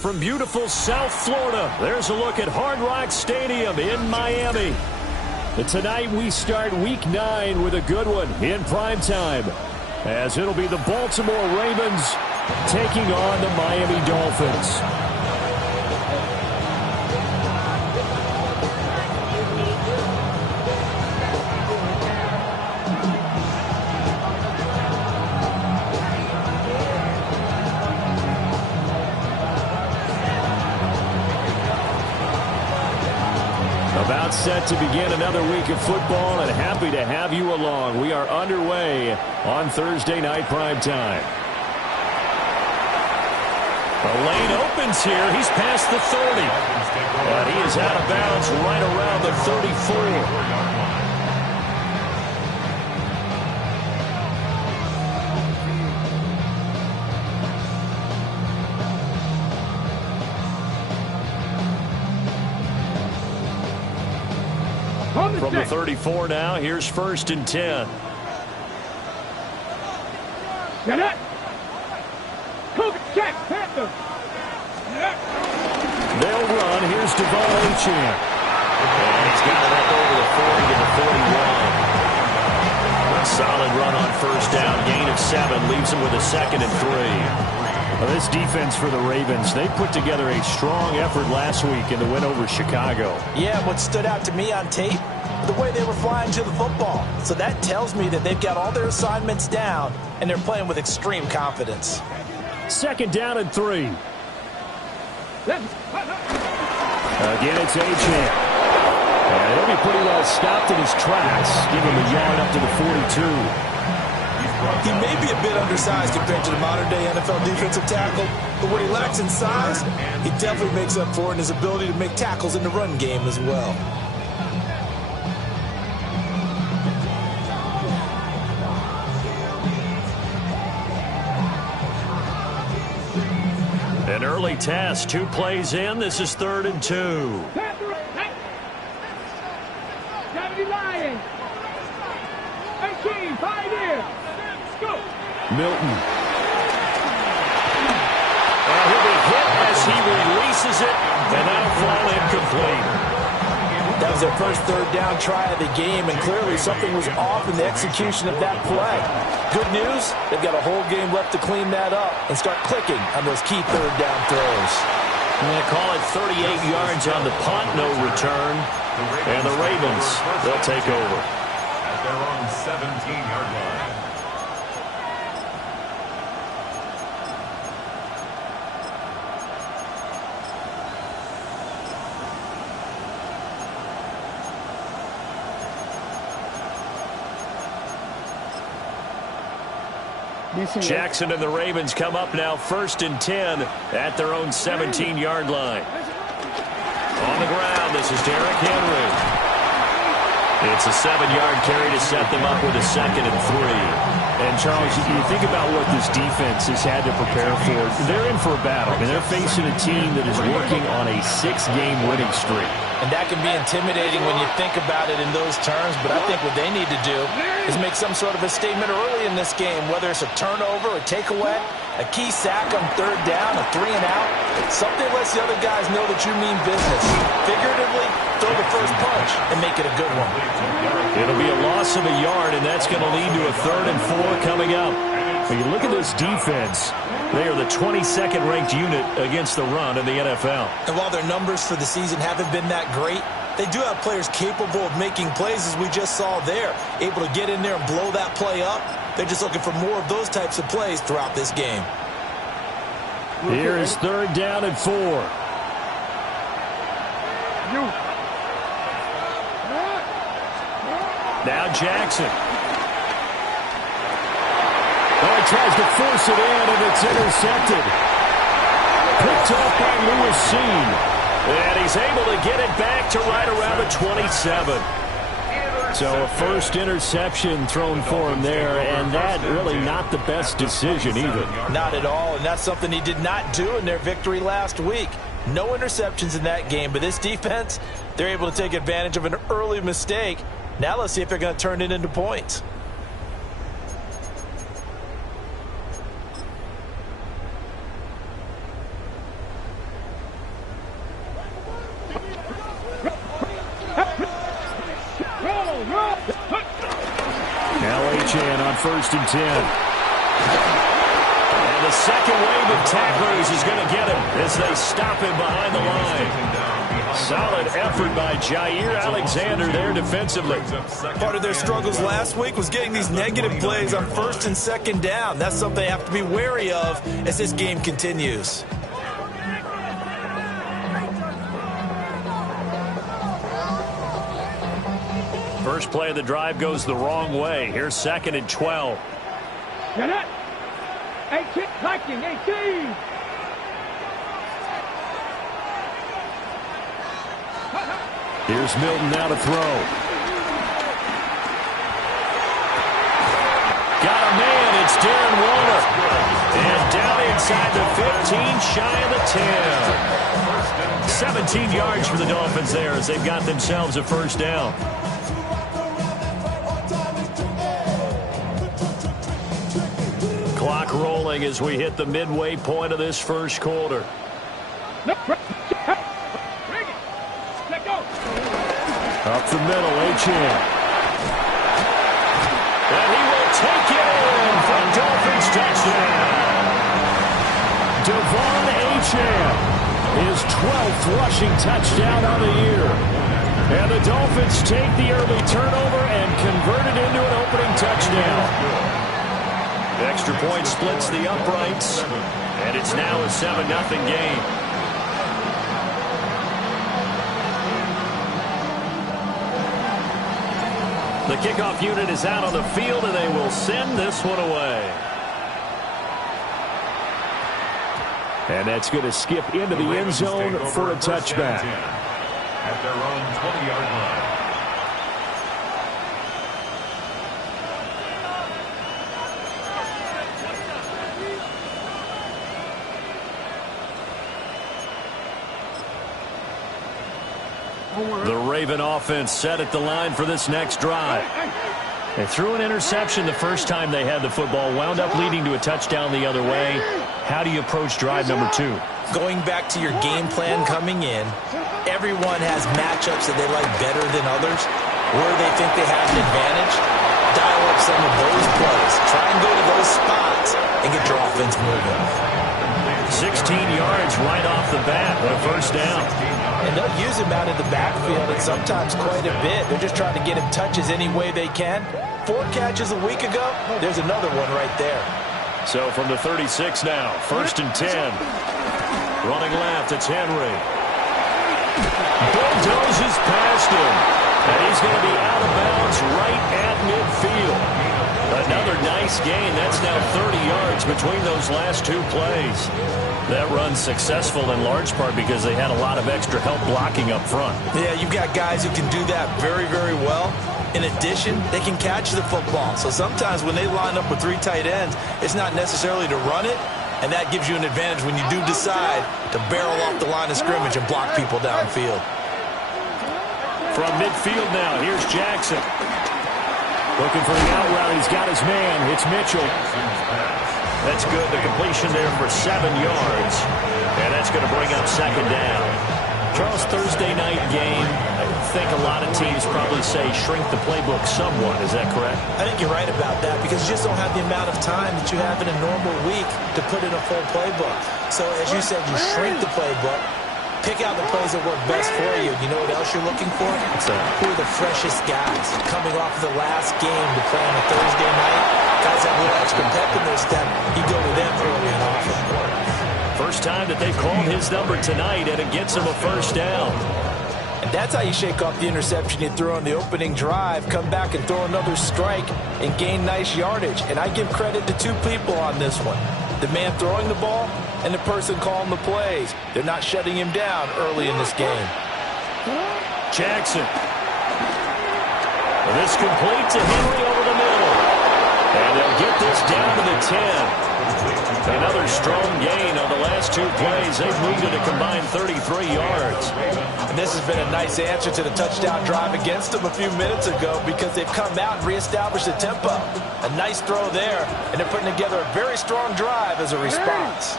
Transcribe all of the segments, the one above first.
from beautiful South Florida. There's a look at Hard Rock Stadium in Miami. And tonight we start Week 9 with a good one in prime time, as it'll be the Baltimore Ravens taking on the Miami Dolphins. About set to begin another week of football, and happy to have you along. We are underway on Thursday night primetime. The lane opens here. He's past the 30. And he is out of bounds right around the 34. From the 34 now, here's 1st and 10. Get it! Check, Panther! They'll run. Here's Devon Achane. And he's got it up over the 40 to the 41. A solid run on 1st down. Gain of 7 leaves him with a 2nd and 3. Well, this defense for the Ravens, they put together a strong effort last week in the win over Chicago. Yeah, what stood out to me on tape, the way they were flying to the football. So that tells me that they've got all their assignments down, and they're playing with extreme confidence. 2nd down and 3. Again, it's Achane. And he'll be pretty well stopped in his tracks. Give him a yard up to the 42. He may be a bit undersized compared to the modern-day NFL defensive tackle, but what he lacks in size, he definitely makes up for in his ability to make tackles in the run game as well. An early test, 2 plays in. This is 3rd and 2. Milton. Well, he'll be hit as he releases it, and that'll fall incomplete. That was their first 3rd down try of the game, and clearly something was off in the execution of that play. Good news, they've got a whole game left to clean that up and start clicking on those key 3rd down throws. I'm going to call it 38 yards on the punt, no return. And the Ravens, they'll take over. At their own 17-yard line. Jackson and the Ravens come up now 1st and 10 at their own 17-yard line. On the ground, this is Derrick Henry. It's a 7-yard carry to set them up with a 2nd and 3. And, Charles, you think about what this defense has had to prepare for. They're in for a battle. I mean, they're facing a team that is working on a 6-game winning streak. And that can be intimidating when you think about it in those terms, but I think what they need to do is make some sort of a statement early in this game, whether it's a turnover, a takeaway, a key sack on 3rd down, a 3 and out. Something lets the other guys know that you mean business. Figuratively, throw the first punch and make it a good one. It'll be a loss of a yard, and that's going to lead to a 3rd and 4 coming up. When you look at this defense, they are the 22nd ranked unit against the run in the NFL. And while their numbers for the season haven't been that great, they do have players capable of making plays, as we just saw there, able to get in there and blow that play up. They're just looking for more of those types of plays throughout this game. Here is 3rd down and 4. Now Jackson. Oh, he tries to force it in, and it's intercepted. Picked off by Lewis Cine. And he's able to get it back to right around the 27. So a first interception thrown for him there, and that really not the best decision either. Not at all, and that's something he did not do in their victory last week. No interceptions in that game, but this defense, they're able to take advantage of an early mistake. Now let's see if they're going to turn it into points. Now Achane on 1st and 10. And the second wave of tacklers is going to get him as they stop him behind the line. Solid effort by Jair Alexander there defensively. Part of their struggles last week was getting these negative plays on 1st and 2nd down. That's something they have to be wary of as this game continues. First play of the drive goes the wrong way. Here's 2nd and 12. Get it. 18, liking 18. Here's Milton now to throw. Got a man. It's Darren Waller. And down inside the 15, shy of the 10. 17 yards for the Dolphins there as they've got themselves a first down. Clock rolling as we hit the midway point of this first quarter. Up the middle, Achane. And he will take it in for Dolphins touchdown. Devon Achane, his 12th rushing touchdown on the year. And the Dolphins take the early turnover and convert it into an opening touchdown. The extra point splits the uprights, and it's now a 7-0 game. The kickoff unit is out on the field, and they will send this one away. And that's going to skip into the end zone for a touchback. At their own 20-yard line. The Raven offense set at the line for this next drive. They threw an interception the first time they had the football, wound up leading to a touchdown the other way. How do you approach drive number 2? Going back to your game plan coming in, everyone has matchups that they like better than others. Where they think they have an advantage, dial up some of those plays. Try and go to those spots and get your offense moving. 16 yards right off the bat, a first down. And they'll use him out in the backfield and sometimes quite a bit. They're just trying to get him touches any way they can. 4 catches a week ago, there's another one right there. So from the 36 now, 1st and 10. Running left, it's Henry. Bulldozes past him. And he's going to be out of bounds right at midfield. Another nice gain. That's now 30 yards between those last 2 plays. That run's successful in large part because they had a lot of extra help blocking up front. Yeah, you've got guys who can do that very, very well. In addition, they can catch the football. So sometimes when they line up with 3 tight ends, it's not necessarily to run it, and that gives you an advantage when you do decide to barrel off the line of scrimmage and block people downfield. From midfield now, here's Jackson. Looking for the out route. He's got his man. It's Mitchell. That's good. The completion there for 7 yards. And that's going to bring up 2nd down. Charles, Thursday night game, I think a lot of teams probably say shrink the playbook somewhat. Is that correct? I think you're right about that because you just don't have the amount of time that you have in a normal week to put in a full playbook. So as you said, you shrink the playbook. Pick out the plays that work best for you. You know what else you're looking for? Who are the freshest guys coming off of the last game to play on a Thursday night? Guys have a little extra pep in their step. You go to them early and often. First time that they've called his number tonight, and it gets him a first down. And that's how you shake off the interception you threw on the opening drive, come back and throw another strike and gain nice yardage. And I give credit to 2 people on this one. The man throwing the ball and the person calling the plays. They're not shutting him down early in this game. Jackson. This complete to Henry over the middle. And they'll get this down to the 10. Another strong gain on the last 2 plays. They've moved it a combined 33 yards. And this has been a nice answer to the touchdown drive against them a few minutes ago because they've come out and reestablished the tempo. A nice throw there, and they're putting together a very strong drive as a response.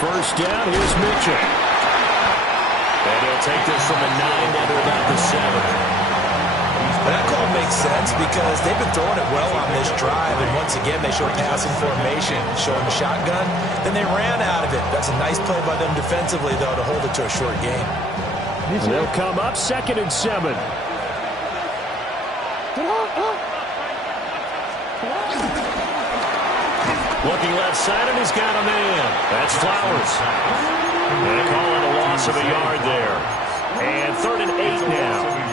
First down, here's Mitchell. And he'll take this from a 9 into an 7. That call makes sense because they've been throwing it well on this drive, and once again they show passing formation, showing the shotgun, then they ran out of it. That's a nice play by them defensively, though, to hold it to a short game. They'll come up 2nd and 7. Looking left side, and he's got a man. That's Flowers. They call it a loss of a yard there. And 3rd and 8 now.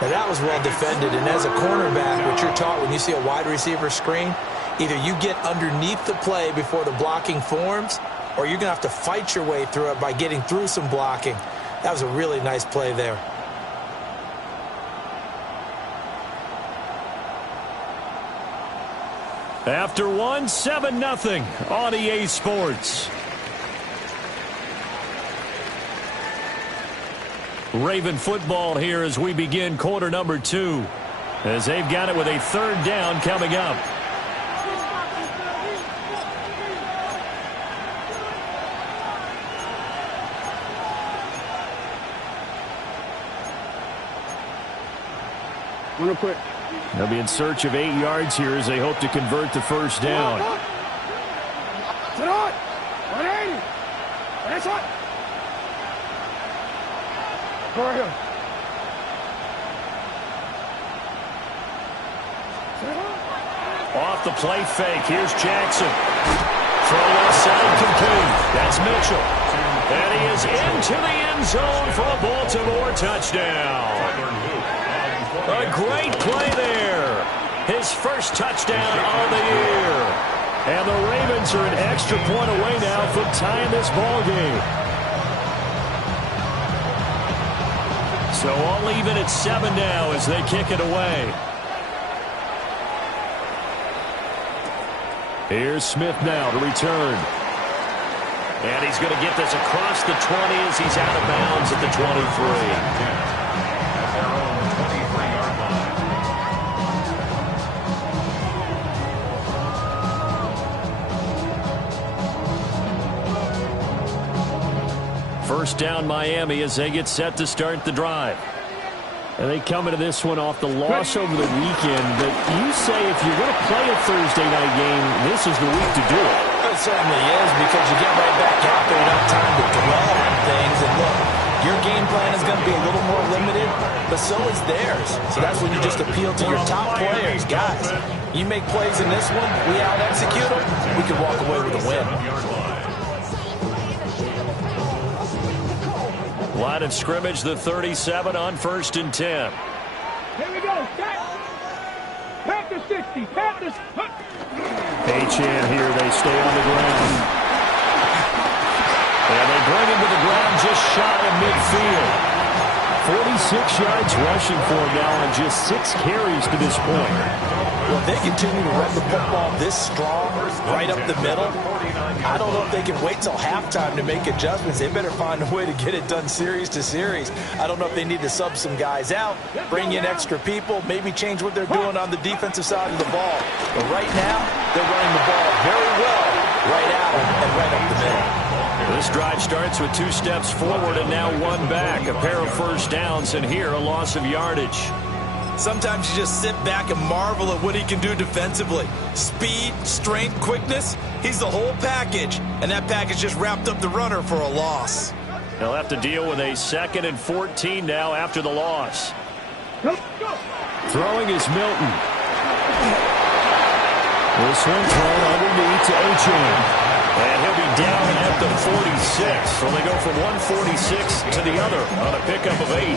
Now that was well defended, and as a cornerback, what you're taught when you see a wide receiver screen, either you get underneath the play before the blocking forms, or you're going to have to fight your way through it by getting through some blocking. That was a really nice play there. After 1, 7-0 on EA Sports. Raven football here as we begin quarter number 2. As they've got it with a 3rd down coming up. Real quick. They'll be in search of 8 yards here as they hope to convert the 1st down. Sit on. 180. That's what. Go ahead. Off the play fake. Here's Jackson. Throw left side complete. That's Mitchell. And he is into the end zone for a Baltimore touchdown. A great play there. His first touchdown of the year. And the Ravens are an extra point away now from tying this ball game. So all even at 7 now as they kick it away. Here's Smith now to return. And he's going to get this across the 20 as he's out of bounds at the 23. First down Miami as they get set to start the drive. And they come into this one off the loss over the weekend. But you say if you're going to play a Thursday night game, this is the week to do it. It certainly is, because you get right back out there, enough time to dwell on things. And look, your game plan is going to be a little more limited, but so is theirs. So that's when you just appeal to your top players. Guys, you make plays in this one, we out-execute them, we can walk away with a win. Line of scrimmage, the 37 on 1st and 10. Here we go. Pat the 60. Pat the... H.N. here. They stay on the ground. And they bring him to the ground just shy of midfield. 46 yards rushing for him now on just 6 carries to this point. Well, if they continue to run the football this strong, right up the middle, I don't know if they can wait till halftime to make adjustments. They better find a way to get it done series to series. I don't know if they need to sub some guys out, bring in extra people, maybe change what they're doing on the defensive side of the ball. But right now, they're running the ball very well right at them and right up the middle. This drive starts with 2 steps forward and now 1 back. A pair of first downs, and here a loss of yardage. Sometimes you just sit back and marvel at what he can do defensively. Speed, strength, quickness, he's the whole package. And that package just wrapped up the runner for a loss. They'll have to deal with a 2nd and 14 now after the loss. Throwing is Milton. This one thrown underneath to H.N. And he'll be down at the 46. So they go from 146 to the other on a pickup of 8.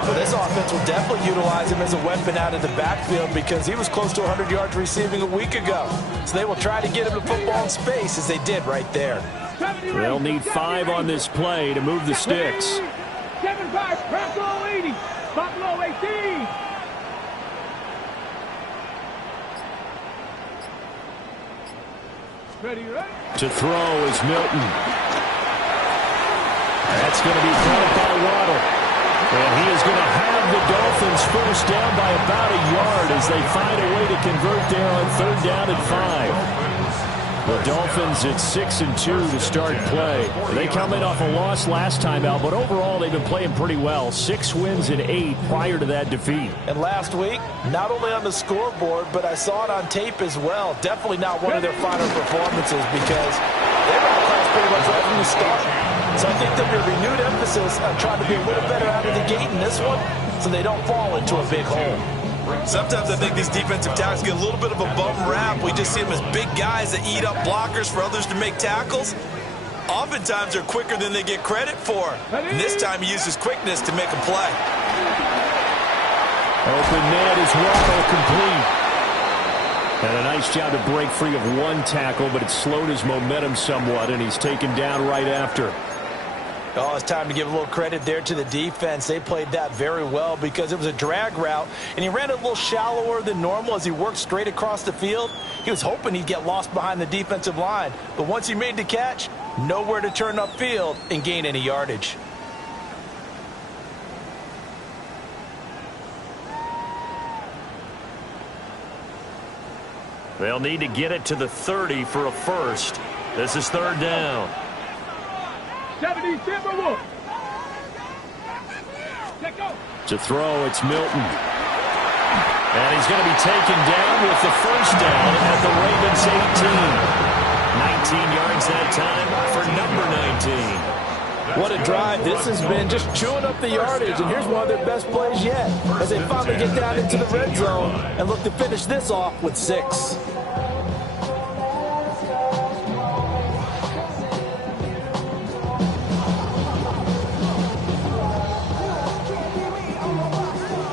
Well, this offense will definitely utilize him as a weapon out of the backfield because he was close to 100 yards receiving a week ago. So they will try to get him the football in space as they did right there. They'll need 5 on this play to move the sticks. 7-5, Buffalo 80, Buffalo 18. Ready, right? To throw is Milton. That's going to be caught by Waddle. And he is going to have the Dolphins first down by about a yard as they find a way to convert there on 3rd down and 5. The Dolphins at 6-2 to start play. They come in off a loss last time out, but overall they've been playing pretty well. 6 wins and 8 prior to that defeat. And last week, not only on the scoreboard, but I saw it on tape as well. Definitely not one of their final performances because they were on class pretty much right from the start. So I think there'll be a renewed emphasis on trying to be a little better out of the gate in this one so they don't fall into a big hole. Sometimes I think these defensive tackles get a little bit of a bum rap. We just see them as big guys that eat up blockers for others to make tackles. Oftentimes they're quicker than they get credit for. And this time he uses quickness to make a play. Open man is Waddle complete. And a nice job to break free of one tackle, but it slowed his momentum somewhat, and he's taken down right after. Oh, it's time to give a little credit there to the defense. They played that very well because it was a drag route, and he ran a little shallower than normal as he worked straight across the field. He was hoping he'd get lost behind the defensive line, but once he made the catch, nowhere to turn upfield and gain any yardage. They'll need to get it to the 30 for a first. This is third down. 70 Timberwolves. To throw, it's Milton. And he's going to be taken down with the first down at the Ravens 18. 19 yards that time for number 19. What a drive this has been, just chewing up the yardage. And here's one of their best plays yet as they finally get down into the red zone and look to finish this off with 6.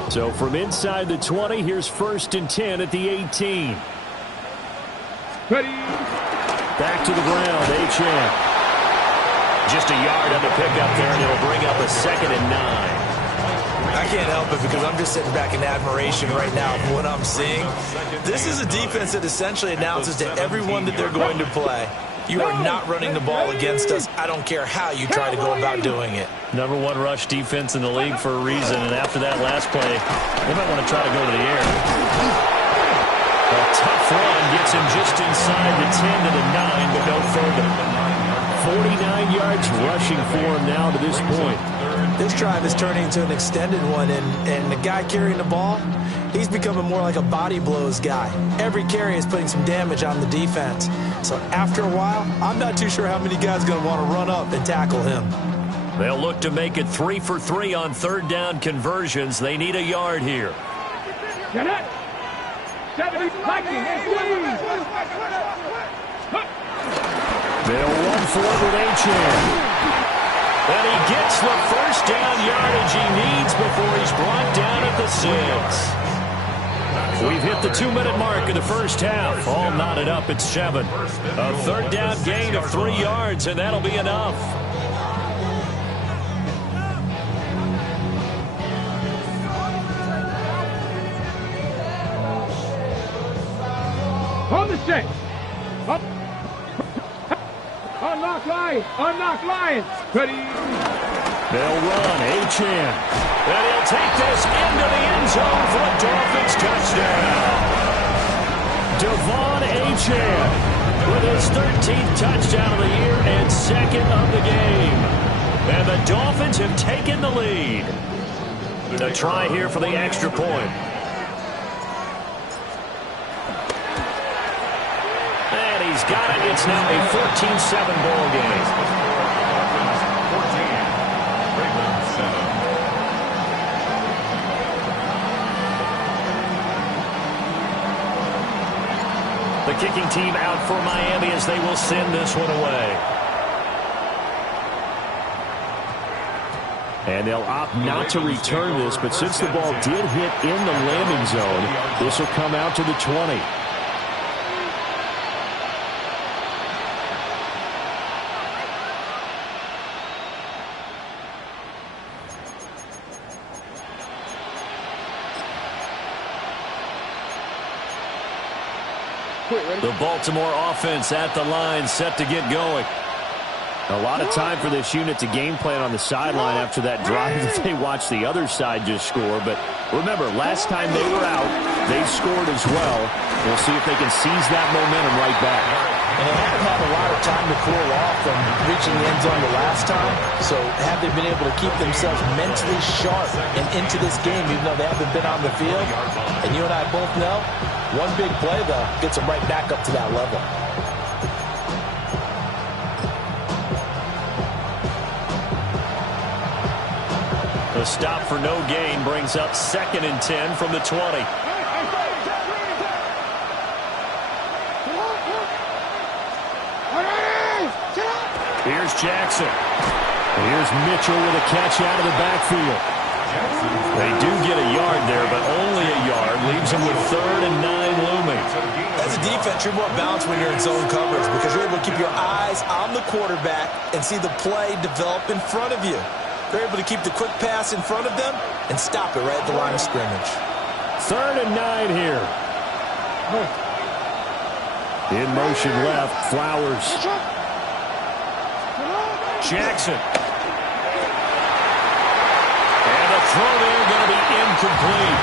So from inside the 20, here's first and 10 at the 18. Ready. Back to the ground, Achane. Just a yard on the pickup there, and it'll bring up a 2nd and 9. I can't help it because I'm just sitting back in admiration right now of what I'm seeing. This is a defense that essentially announces to everyone that they're going to play, you are not running the ball against us. I don't care how you try to go about doing it. Number 1 rush defense in the league for a reason, and after that last play, they might want to try to go to the air. A tough run gets him just inside the 10 to the 9, but no further. 49 yards rushing for him now to this point. This drive is turning into an extended one, and the guy carrying the ball, he's becoming more like a body blows guy. Every carry is putting some damage on the defense. So after a while, I'm not too sure how many guys are going to want to run up and tackle him. They'll look to make it 3 for 3 on third down conversions. They need a yard here. Get it. 70 blocking and squeeze. They'll run for it with Achane. And he gets the first down yardage he needs before he's brought down at the 6. We've hit the 2-minute mark of the first half. All knotted up at 7. A third down gain of 3 yards, and that'll be enough. On the 6. Up. Unlock line. Unlock line. Ready. They'll run. Achane. And he'll take this into the end zone for a Dolphins touchdown. Devon Achane with his 13th touchdown of the year and 2nd of the game. And the Dolphins have taken the lead. A try here for the extra point. And he's got it. It's now a 14-7 ball game. The kicking team out for Miami as they will send this one away. And they'll opt not to return this, but since the ball did hit in the landing zone, this will come out to the 20. The Baltimore offense at the line, set to get going. A lot of time for this unit to game plan on the sideline after that drive that they watched the other side just score. But remember, last time they were out, they scored as well. We'll see if they can seize that momentum right back. And they haven't had a lot of time to cool off from reaching the end zone the last time. So have they been able to keep themselves mentally sharp and into this game, even though they haven't been on the field? And you and I both know, one big play, though, gets them right back up to that level. The stop for no gain brings up 2nd and 10 from the 20. Here's Jackson. Here's Mitchell with a catch out of the backfield. They do get a yard there, but only a yard. Leaves them with 3rd and 9 looming. As a defense, you're more balanced when you're in zone coverage because you're able to keep your eyes on the quarterback and see the play develop in front of you. They're able to keep the quick pass in front of them and stop it right at the line of scrimmage. 3rd and 9 here. In motion left, Flowers. Jackson. And the throw there going to be incomplete.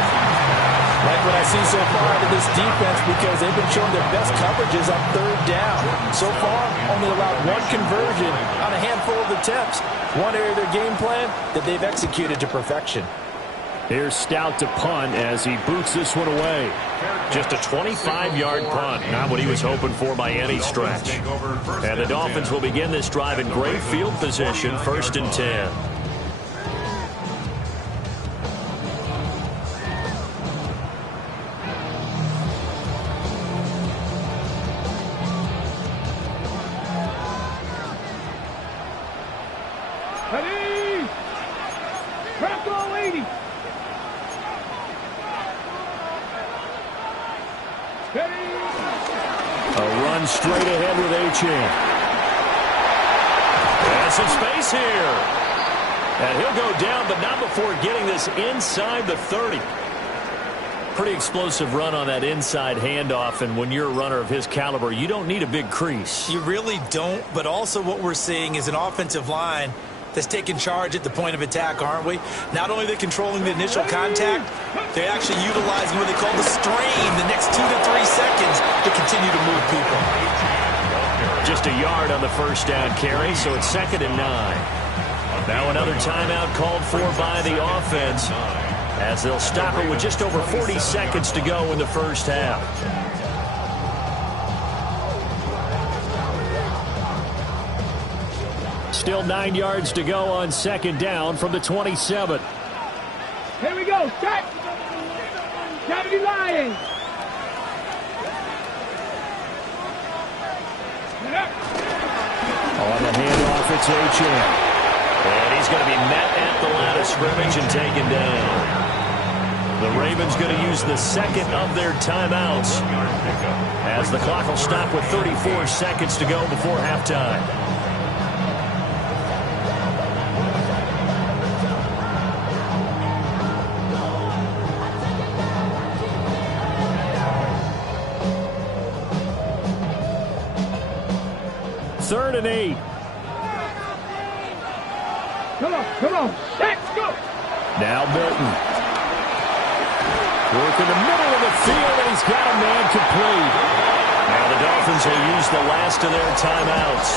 Like what I see so far out of this defense, because they've been showing their best coverages on 3rd down. So far, only allowed 1 conversion on a handful of attempts. One area of their game plan that they've executed to perfection. Here's Stout to punt as he boots this one away. Just a 25-yard punt. Not what he was hoping for by any stretch. And the Dolphins will begin this drive in great field position, 1st and 10. Ready? Press all 80. A run straight ahead with Achane. And some space here. And he'll go down, but not before getting this inside the 30. Pretty explosive run on that inside handoff, and when you're a runner of his caliber, you don't need a big crease. You really don't, but also what we're seeing is an offensive line that's taking charge at the point of attack, aren't we? Not only are they controlling the initial contact, they're actually utilizing what they call the strain the next 2 to 3 seconds to continue to move people. Just a yard on the 1st down carry, so it's 2nd and 9. Now another timeout called for by the offense as they'll stop it with just over 40 seconds to go in the 1st half. Still 9 yards to go on 2nd down from the 27. Here we go. Set. Deputy Lying. On the handoff, it's Achane. And he's going to be met at the line of scrimmage and taken down. The Ravens going to use the 2nd of their timeouts as the clock will stop with 34 seconds to go before halftime. Third and 8. Come on. Let's go. Now Milton. Work in the middle of the field, and he's got a man complete. Now the Dolphins will use the last of their timeouts.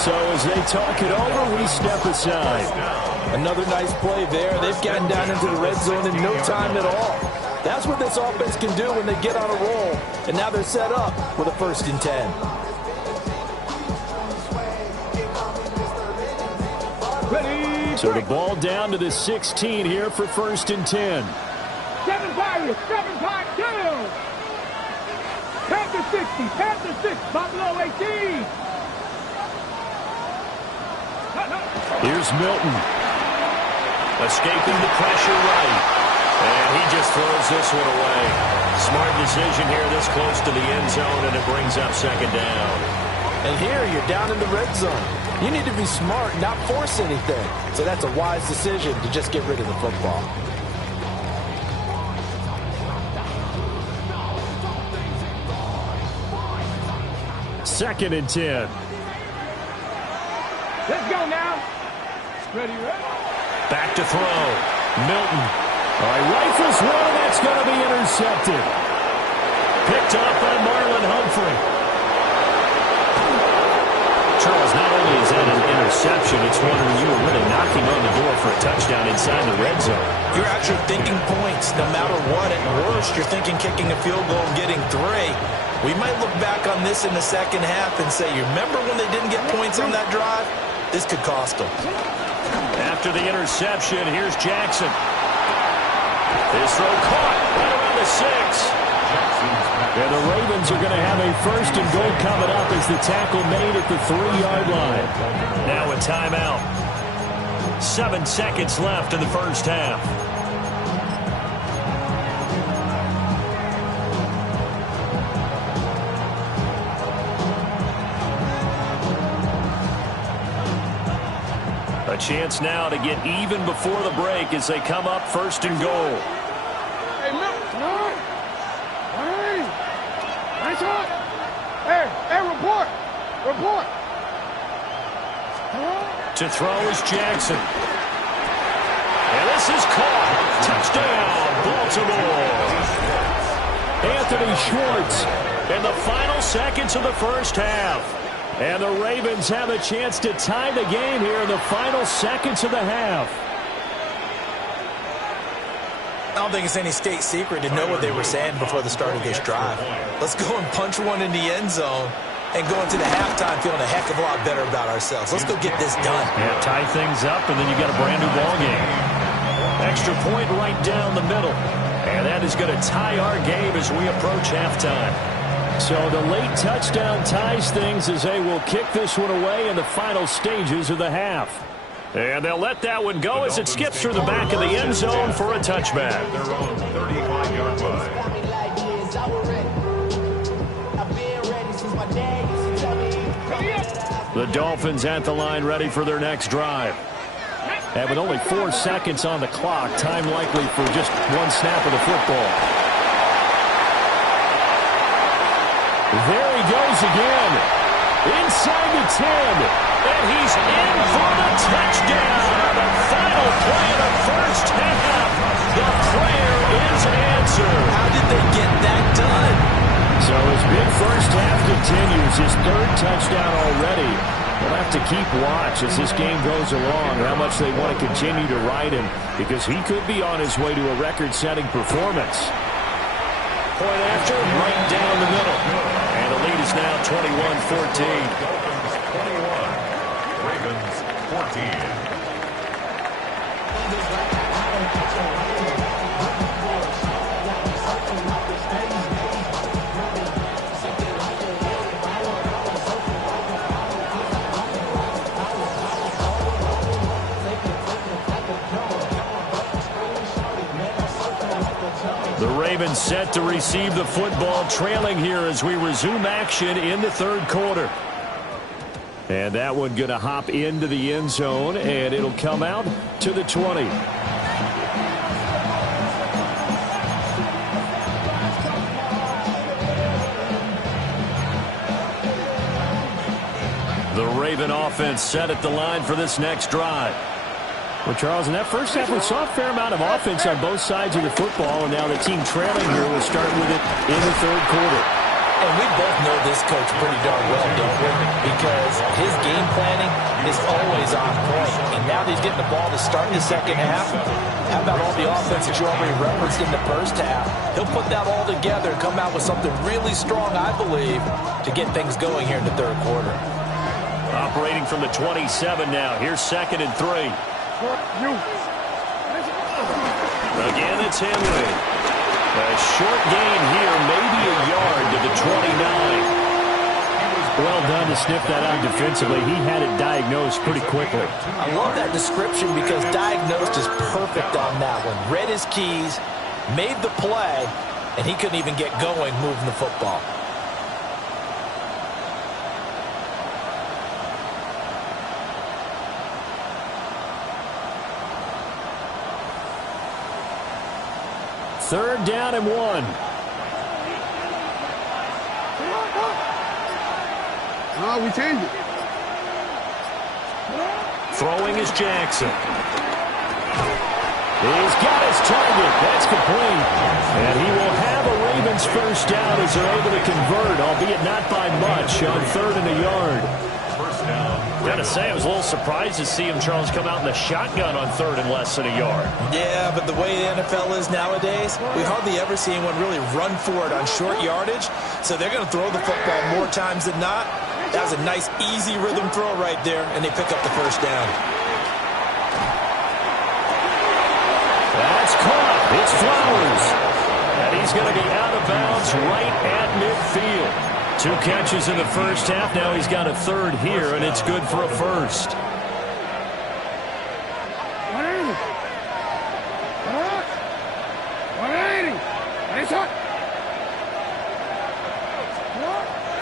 So as they talk it over, we step aside. Another nice play there. They've gotten down into the red zone in no time at all. That's what this offense can do when they get on a roll. And now they're set up with a 1st and 10. So the ball down to the 16 here for 1st and 10. 7 Pirates, 7 Pirates, down. Panther 60, Panther 6, Buffalo 18. Here's Milton. Escaping the pressure right. And he just throws this one away. Smart decision here this close to the end zone, and it brings up 2nd down. And here you're down in the red zone. You need to be smart, not force anything. So that's a wise decision to just get rid of the football. Second and 10. Let's go now. Ready. Back to throw. Milton. All right, rifles one, and that's going to be intercepted. Picked up by Marlon Humphrey. Charles, not only is that an interception, it's one where you were really knocking on the door for a touchdown inside the red zone. You're actually thinking points. No matter what, at worst, you're thinking kicking a field goal and getting 3. We might look back on this in the second half and say, you remember when they didn't get points on that drive? This could cost them. After the interception, here's Jackson. His throw caught right around the 6. And the Ravens are going to have a 1st and goal coming up as the tackle made at the 3-yard line. Now a timeout. 7 seconds left in the first half. A chance now to get even before the break as they come up 1st and goal. Hey, look. Hey. Nice shot. Hey, report. Report. To throw is Jackson. And this is caught. Touchdown, Baltimore. Anthony Schwartz in the final seconds of the first half. And the Ravens have a chance to tie the game here in the final seconds of the half. I don't think it's any state secret to know what they were saying before the start of this drive. Let's go and punch one in the end zone and go into the halftime feeling a heck of a lot better about ourselves. Let's go get this done. Yeah, tie things up, and then you got a brand new ball game. Extra point right down the middle. And that is going to tie our game as we approach halftime. So the late touchdown ties things as they will kick this one away in the final stages of the half. And they'll let that one go as it skips through the back of the end zone for a touchback. Their own 35-yard line. The Dolphins at the line ready for their next drive. And with only 4 seconds on the clock, time likely for just one snap of the football. There he goes again. Inside the 10. And he's in for the touchdown. The final play of the first half. The prayer is answered. How did they get that done? So his big first half continues. His 3rd touchdown already. We'll have to keep watch as this game goes along, how much they want to continue to ride him, because he could be on his way to a record-setting performance. Point after, right down the middle. And the lead is now 21-14. Ravens 14. The Ravens set to receive the football, trailing here as we resume action in the 3rd quarter. And that one going to hop into the end zone, and it'll come out to the 20. The Raven offense set at the line for this next drive. Well, Charles, in that first half, we saw a fair amount of offense on both sides of the football, and now the team trailing here will start with it in the 3rd quarter. And we both know this coach pretty darn well, don't we? Because his game planning is always on point. And now that he's getting the ball to start the second half, how about all the offense that you already referenced in the first half? He'll put that all together and come out with something really strong, I believe, to get things going here in the 3rd quarter. Operating from the 27 now. Here's 2nd and 3. Again, it's Henry. A short gain here, maybe a yard to the 29. Well done to sniff that out defensively. He had it diagnosed pretty quickly. I love that description because diagnosed is perfect on that one. Read his keys, made the play, and he couldn't even get going moving the football. Third down and 1. Oh, we changed it. Throwing is Jackson. He's got his target. That's complete. And he will have a Ravens first down as they're able to convert, albeit not by much, on 3rd and a yard. Gotta say, I was a little surprised to see him, Charles, come out in the shotgun on 3rd and less than a yard. Yeah, but the way the NFL is nowadays, we hardly ever see anyone really run for it on short yardage. So they're going to throw the football more times than not. That was a nice, easy rhythm throw right there, and they pick up the first down. That's caught. It's Flowers. And he's going to be out of bounds right at midfield. 2 catches in the first half. Now he's got a 3rd here, and it's good for a first.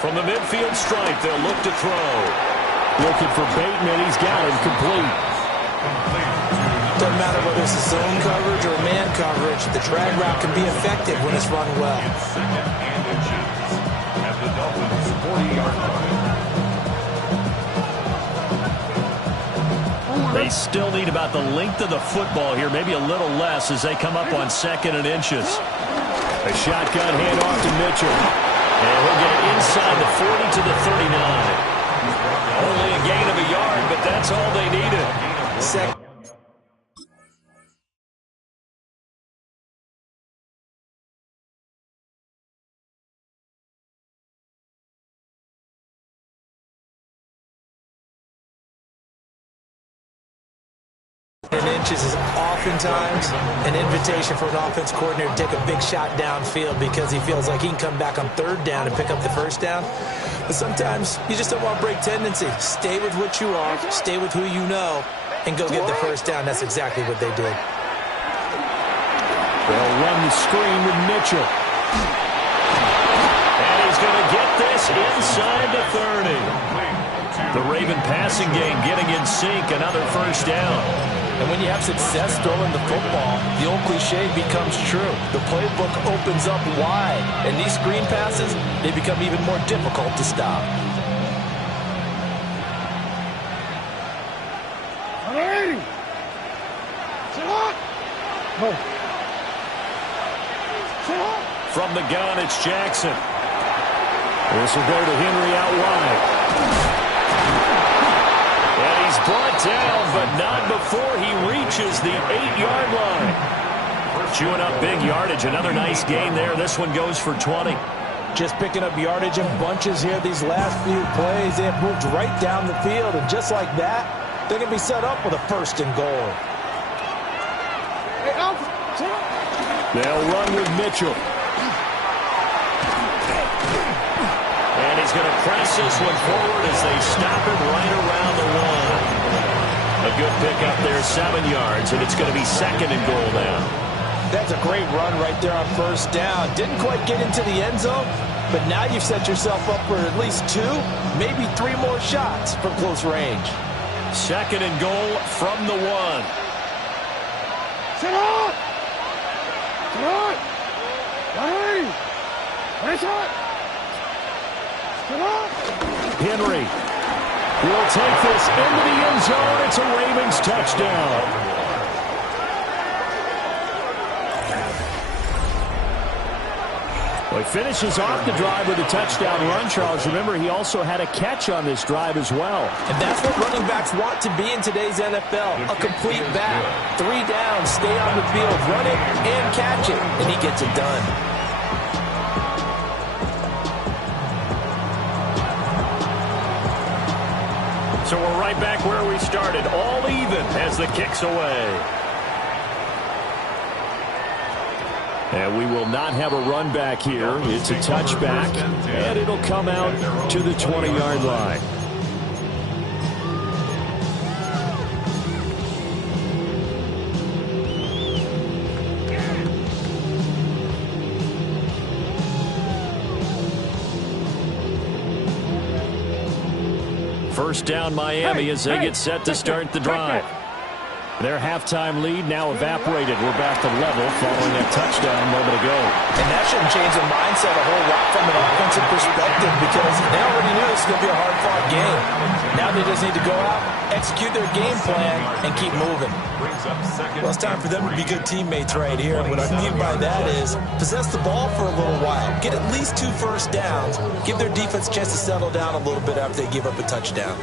From the midfield stripe, they'll look to throw. Looking for Bateman. He's got him complete. Doesn't matter whether it's a zone coverage or man coverage, the drag route can be effective when it's run well. They still need about the length of the football here, maybe a little less as they come up on 2nd and inches. A shotgun handoff to Mitchell. And he'll get it inside the 40 to the 39. Only a gain of a yard, but that's all they needed. Second. Inches is oftentimes an invitation for an offense coordinator to take a big shot downfield because he feels like he can come back on 3rd down and pick up the first down. But sometimes you just don't want to break tendency. Stay with what you are, stay with who you know, and go get the first down. That's exactly what they did. They'll run the screen with Mitchell. And he's going to get this inside the 30. The Raven passing game getting in sync, another first down. And when you have success throwing the football, the old cliche becomes true. The playbook opens up wide, and these screen passes, they become even more difficult to stop. From the gun, it's Jackson. This will go to Henry out wide. And he's brought down, but not before he reaches the 8-yard line. Chewing up big yardage. Another nice gain there. This one goes for 20. Just picking up yardage in bunches here these last few plays. They have moved right down the field, and just like that, they're going to be set up with a 1st and goal. They'll run with Mitchell. And he's going to press this one forward as they stop him right around the line. A good pickup there, 7 yards, and it's going to be 2nd and goal now. That's a great run right there on 1st down. Didn't quite get into the end zone, but now you've set yourself up for at least 2, maybe 3 more shots from close range. 2nd and goal from the 1. Sit up! Sit up! Hey! Press up! Sit up! Henry will take this into the end zone. It's a Ravens touchdown. Well, he finishes off the drive with a touchdown run, Charles. Remember, he also had a catch on this drive as well. And that's what running backs want to be in today's NFL. A complete back. 3 downs, stay on the field, run it, and catch it. And he gets it done. So we're right back where we started. All even as the kick's away. And we will not have a run back here. It's a touchback, and it'll come out to the 20-yard line. First down Miami as they get set to start the drive. Their halftime lead now evaporated. We're back to level following that touchdown a moment ago. And that shouldn't change their mindset a whole lot from an offensive perspective because they already knew this was going to be a hard-fought game. Now they just need to go out, execute their game plan, and keep moving. Well, it's time for them to be good teammates right here. What I mean by that is possess the ball for a little while. Get at least 2 first downs. Give their defense a chance to settle down a little bit after they give up a touchdown.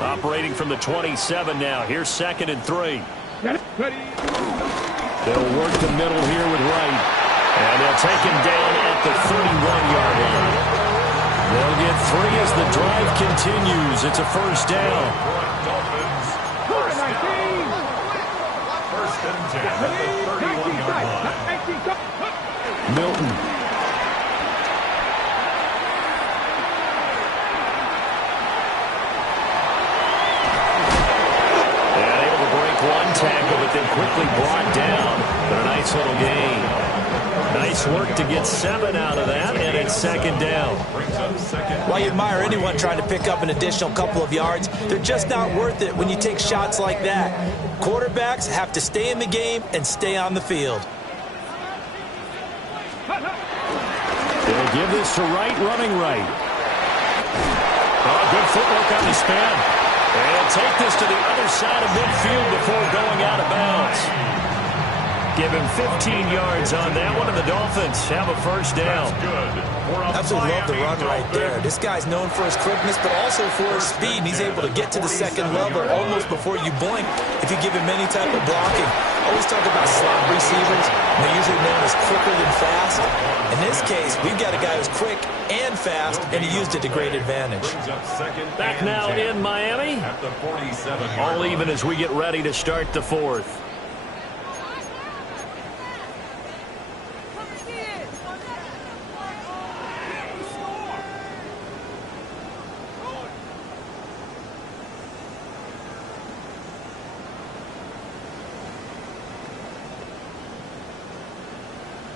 Operating from the 27 now. Here's 2nd and 3. They'll work the middle here with Wright. And they'll take him down at the 31-yard line. They'll get 3 as the drive continues. It's a first down. First and 10 at the 31-yard line. Milton. And able to break one tackle, but then quickly brought down. But a nice little gain. Nice work to get 7 out of that, and it's 2nd down. While you admire anyone trying to pick up an additional couple of yards, they're just not worth it when you take shots like that. Quarterbacks have to stay in the game and stay on the field. They'll give this to Wright, running right. Oh, good footwork on the spin. They'll take this to the other side of midfield before going out of bounds. Give him 15 yards on that one, and the Dolphins have a first down. Absolutely love the run right there. This guy's known for his quickness, but also for his speed. And he's able to get to the second level almost before you blink if you give him any type of blocking. Always talk about slot receivers. They're usually known as quicker than fast. In this case, we've got a guy who's quick and fast, and he used it to great advantage. Back now in Miami. All even as we get ready to start the 4th.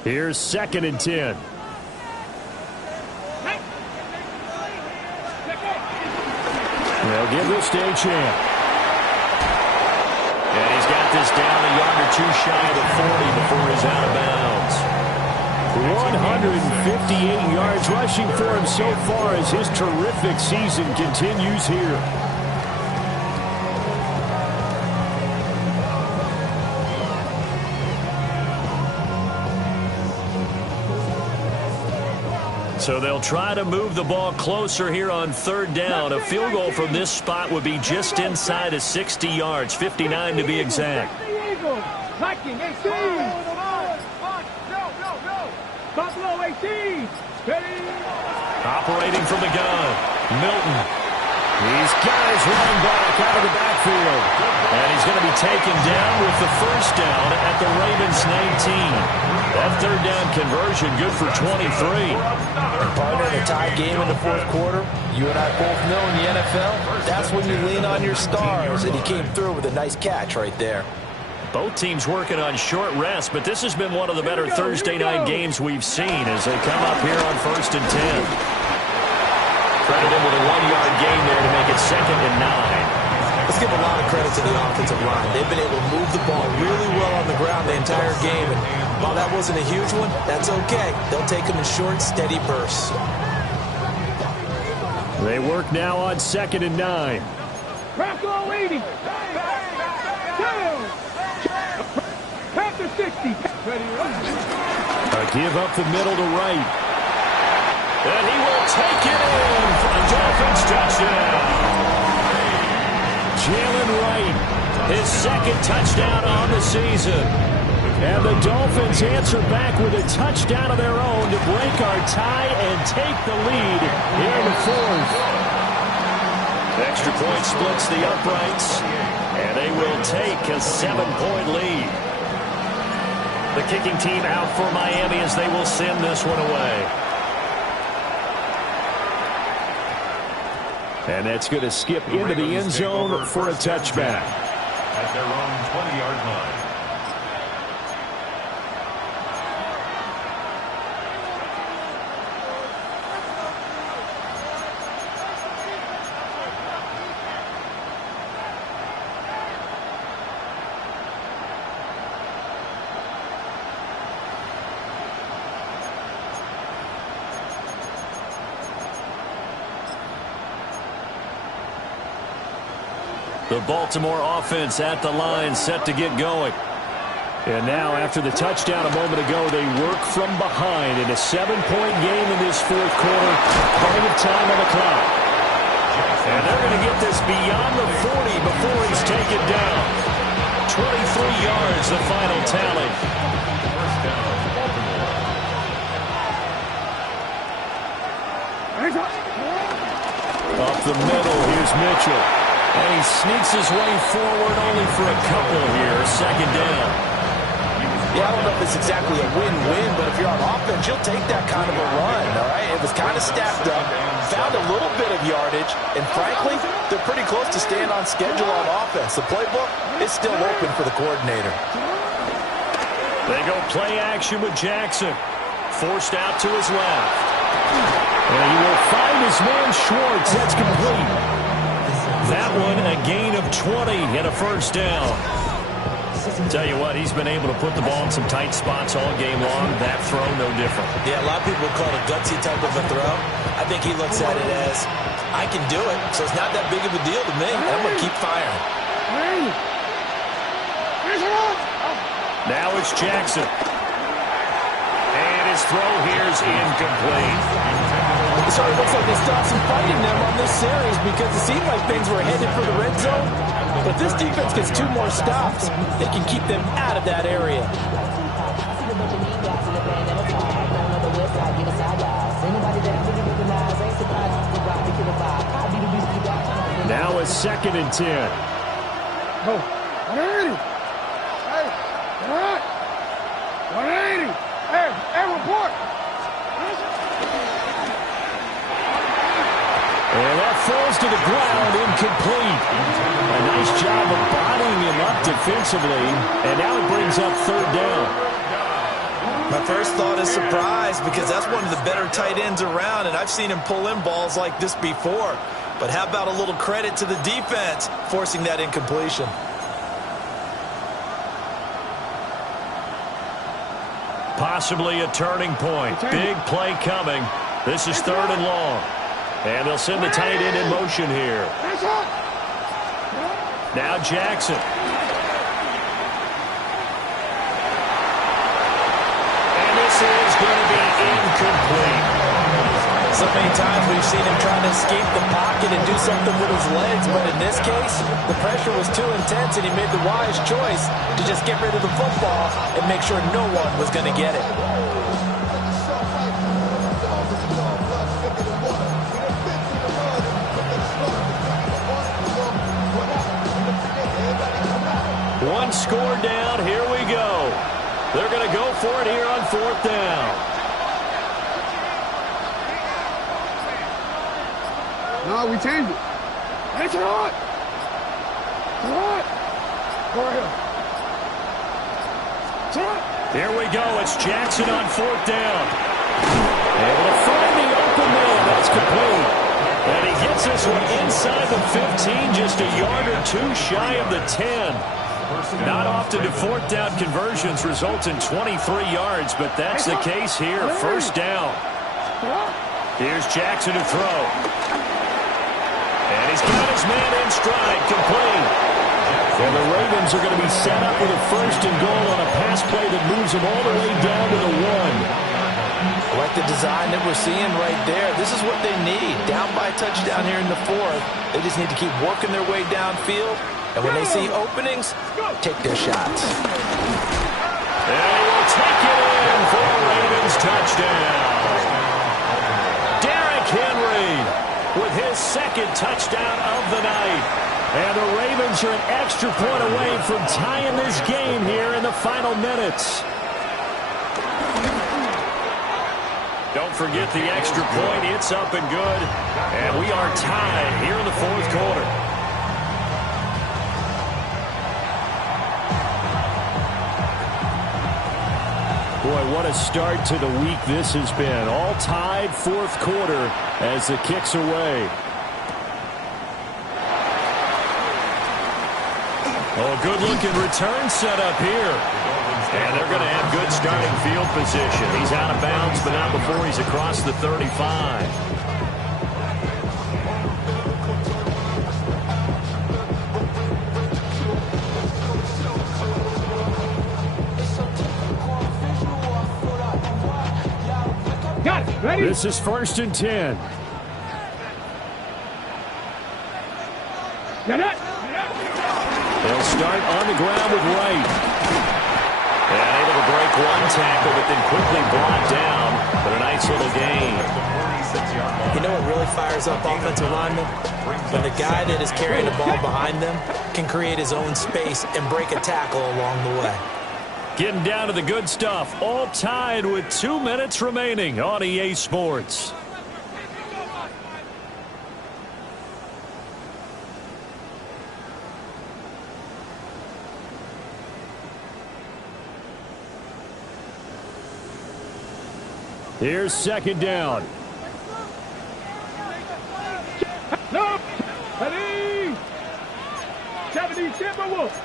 Here's 2nd and 10. They'll give this to Achane. And he's got this down a yard or two shy of the 40 before he's out of bounds. 158 yards rushing for him so far as his terrific season continues here. So they'll try to move the ball closer here on 3rd down. A field goal from this spot would be just inside of 60 yards, 59 to be exact. Buffalo 18. Operating from the gun, Milton. He's got his running back out of the backfield. And he's going to be taken down with the first down at the Ravens 19. That 3rd down conversion good for 23. And partner, in a tie game in the 4th quarter, you and I both know in the NFL, that's when you lean on your stars, and he came through with a nice catch right there. Both teams working on short rest, but this has been one of the better Thursday night games we've seen as they come up here on 1st and 10. Credited with a 1-yard gain there to make it 2nd and 9. Let's give a lot of credit to the offensive line. They've been able to move the ball really well on the ground the entire game. And while that wasn't a huge one, that's okay. They'll take them in short, steady bursts. They work now on 2nd and 9. Bronco 80. Panther 60. A give up the middle to Wright. And he will take it in for a Dolphins touchdown. Jalen Wright, his 2nd touchdown on the season. And the Dolphins answer back with a touchdown of their own to break our tie and take the lead here in the 4th. Extra point splits the uprights, and they will take a 7-point lead. The kicking team out for Miami as they will send this one away. And that's going to skip into the end zone for a touchback. At their own 20-yard line. The Baltimore offense at the line set to get going. And now after the touchdown a moment ago, they work from behind in a 7-point game in this 4th quarter. Plenty of time on the clock. And they're going to get this beyond the 40 before he's taken down. 23 yards, the final tally. Up the middle, here's Mitchell. And he sneaks his way forward only for a couple here. Second down. Yeah, I don't know if it's exactly a win-win, but if you're on offense, you'll take that kind of a run, all right? It was kind of stacked up, found a little bit of yardage, and frankly, they're pretty close to staying on schedule on offense. The playbook is still open for the coordinator. They go play action with Jackson. Forced out to his left. And he will find his man Schwartz. That's complete. That one a gain of 20 and a first down. Tell you what, he's been able to put the ball in some tight spots all game long. That throw, no different. Yeah, a lot of people call it a gutsy type of a throw. I think he looks at it as, I can do it, so it's not that big of a deal to me. I'm going to keep firing. Now it's Jackson. And his throw here is incomplete. So it looks like they still have some fight in them on this series because it seemed like things were headed for the red zone. But this defense gets 2 more stops. They can keep them out of that area. Now it's 2nd and 10. Go. 180. Hey, all right. 180. Hey, report. And that falls to the ground, incomplete. A nice job of bodying him up defensively. And now it brings up 3rd down. My first thought is surprise because that's one of the better tight ends around, and I've seen him pull in balls like this before. But how about a little credit to the defense forcing that incompletion? Possibly a turning point. Big play coming. This is 3rd and long. And they'll send the tight end in motion here. Now Jackson. And this is going to be incomplete. So many times we've seen him trying to escape the pocket and do something with his legs, but in this case, the pressure was too intense and he made the wise choice to just get rid of the football and make sure no one was going to get it. One score down. Here we go. They're going to go for it here on 4th down. No, we changed it. That's it on. Go ahead. Here we go. It's Jackson on 4th down. Able to find the open man. That's complete. And he gets this one inside the 15, just a yard or 2 shy of the 10. Not often do 4th down conversions result in 23 yards, but that's the case here. 1st down. Here's Jackson to throw. And he's got his man in stride, complete. And the Ravens are going to be set up with a 1st and goal on a pass play that moves them all the way down to the 1. I like the design that we're seeing right there. This is what they need. Down by a touchdown here in the 4th. They just need to keep working their way downfield. And when they see openings, take their shots. And he will take it in for a Ravens touchdown. Derrick Henry with his 2nd touchdown of the night. And the Ravens are an extra point away from tying this game here in the final minutes. Don't forget the extra point. It's up and good. And we are tied here in the 4th quarter. Boy, what a start to the week this has been. All tied 4th quarter as the kick's away. Oh, good-looking return set up here. And they're going to have good starting field position. He's out of bounds, but not before he's across the 35. Got it. Ready? This is 1st and 10. They'll start on the ground with Wright. And able to break one tackle, but then quickly brought down. But a nice little gain. You know what really fires up offensive linemen? When the guy that is carrying the ball behind them can create his own space and break a tackle along the way. Getting down to the good stuff. All tied with 2 minutes remaining on EA Sports. Here's second down. No. 70 Timberwolves.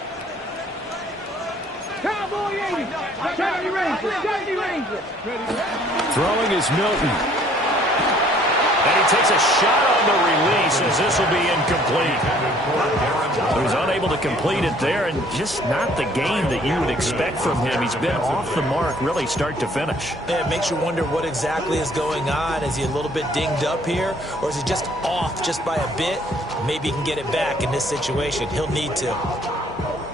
Cowboy 80. 70 Rangers. 70 Rangers. Throwing is Milton. And he takes a shot on the release as this will be incomplete. He was unable to complete it there, and just not the game that you would expect from him. He's been off the mark really start to finish. Yeah, it makes you wonder what exactly is going on. Is he a little bit dinged up here, or is he just off just by a bit? Maybe he can get it back in this situation. He'll need to.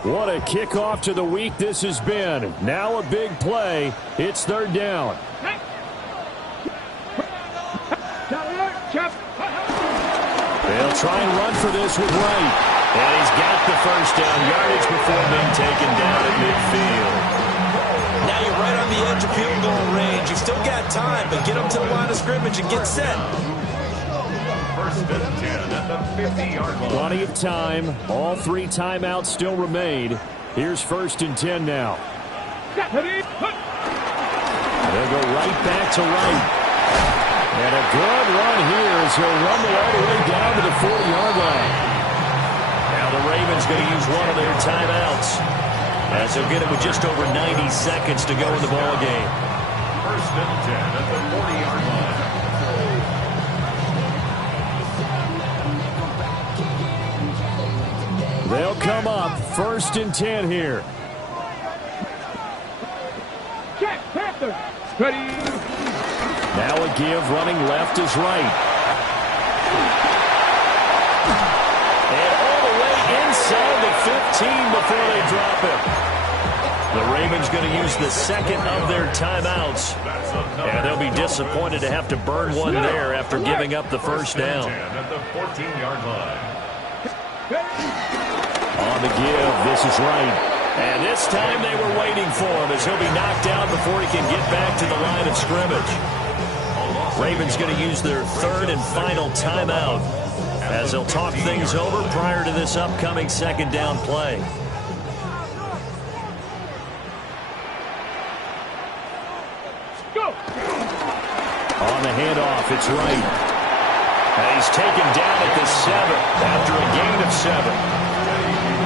What a kickoff to the week this has been. Now a big play. It's third down. They'll try and run for this with Wright. And he's got the first down yardage before being taken down at midfield. Now you're right on the edge of field goal range. You've still got time, but get them to the line of scrimmage and get set. First and 10 at the 50-yard line. Plenty of time. All 3 timeouts still remain. Here's first and 10 now. They'll go right back to Wright. And a good run here as he'll rumble all the way down to the 40-yard line. Now the Ravens going to use one of their timeouts, as they'll get it with just over 90 seconds to go in the ball game. First and 10 at the 40-yard line. They'll come up first and 10 here. Jack Panther. Ready. Now a give, running left is Wright. And all the way inside the 15 before they drop him. The Ravens going to use the second of their timeouts. And they'll be disappointed to have to burn one there after giving up the first down. At the 14-yard line. On the give, this is Wright. And this time they were waiting for him as he'll be knocked out before he can get back to the line of scrimmage. Ravens going to use their third and final timeout as they'll talk things over prior to this upcoming second down play. Go. On the handoff, it's Wright. And he's taken down at the 7 after a gain of 7.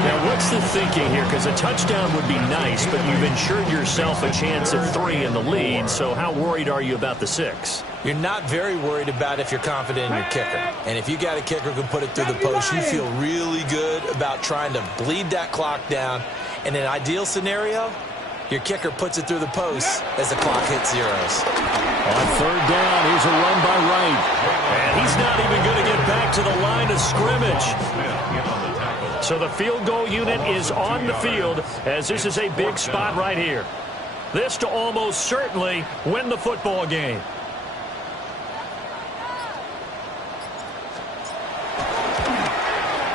Now, what's the thinking here? Because a touchdown would be nice, but you've ensured yourself a chance at 3 in the lead, so how worried are you about the 6? You're not very worried about if you're confident in your kicker. And if you got a kicker who can put it through the post, you feel really good about trying to bleed that clock down. In an ideal scenario, your kicker puts it through the post as the clock hits zeros. On third down, here's a run by Wright. And he's not even going to get back to the line of scrimmage. So the field goal unit is on the field as this is a big spot right here. This to almost certainly win the football game.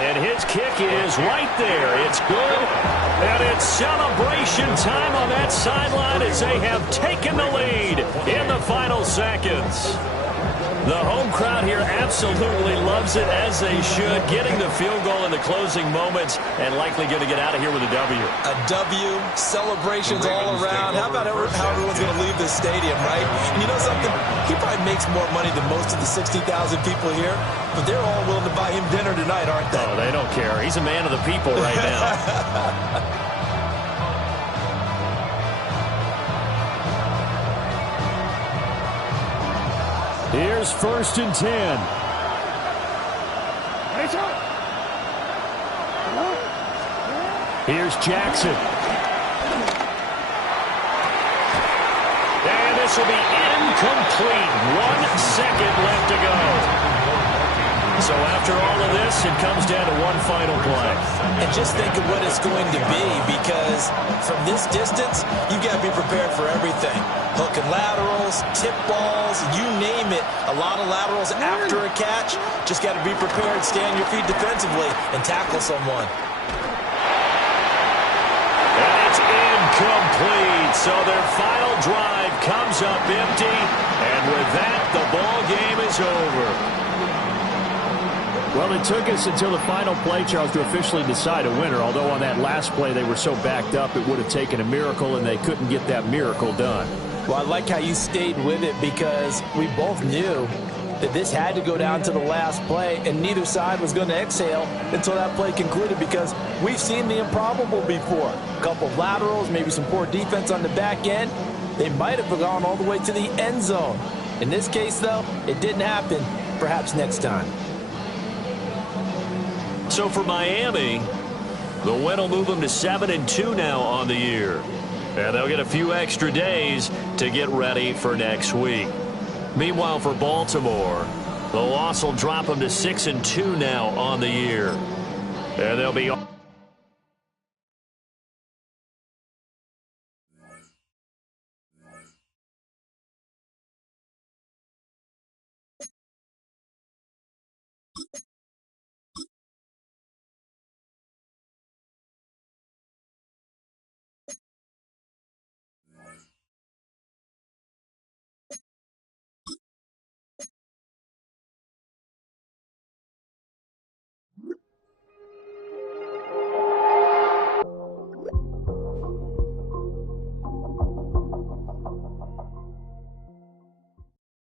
And his kick is right there. It's good. And it's celebration time on that sideline as they have taken the lead in the final seconds. The home crowd here absolutely loves it, as they should, getting the field goal in the closing moments and likely going to get out of here with a W. A W, celebrations all around. How about how everyone's going to leave this stadium, right? And you know something? He probably makes more money than most of the 60,000 people here, but they're all willing to buy him dinner tonight, aren't they? Oh, they don't care. He's a man of the people right now. Here's first and 10. Here's Jackson. And this will be incomplete. 1 second left to go. So after all of this, it comes down to one final play. And just think of what it's going to be, because from this distance, you've got to be prepared for everything. Hook and laterals, tip balls, you name it. A lot of laterals after a catch. Just got to be prepared, stay on your feet defensively, and tackle someone. And it's incomplete. So their final drive comes up empty. And with that, the ball game is over. Well, it took us until the final play, Charles, to officially decide a winner. Although on that last play they were so backed up, it would have taken a miracle, and they couldn't get that miracle done. Well, I like how you stayed with it, because we both knew that this had to go down to the last play, and neither side was going to exhale until that play concluded, because we've seen the improbable before. A couple of laterals, maybe some poor defense on the back end. They might have gone all the way to the end zone. In this case, though, it didn't happen. Perhaps next time. So for Miami, the win will move them to 7-2 now on the year. And they'll get a few extra days to get ready for next week. Meanwhile, for Baltimore, the loss will drop them to 6-2 now on the year. And they'll be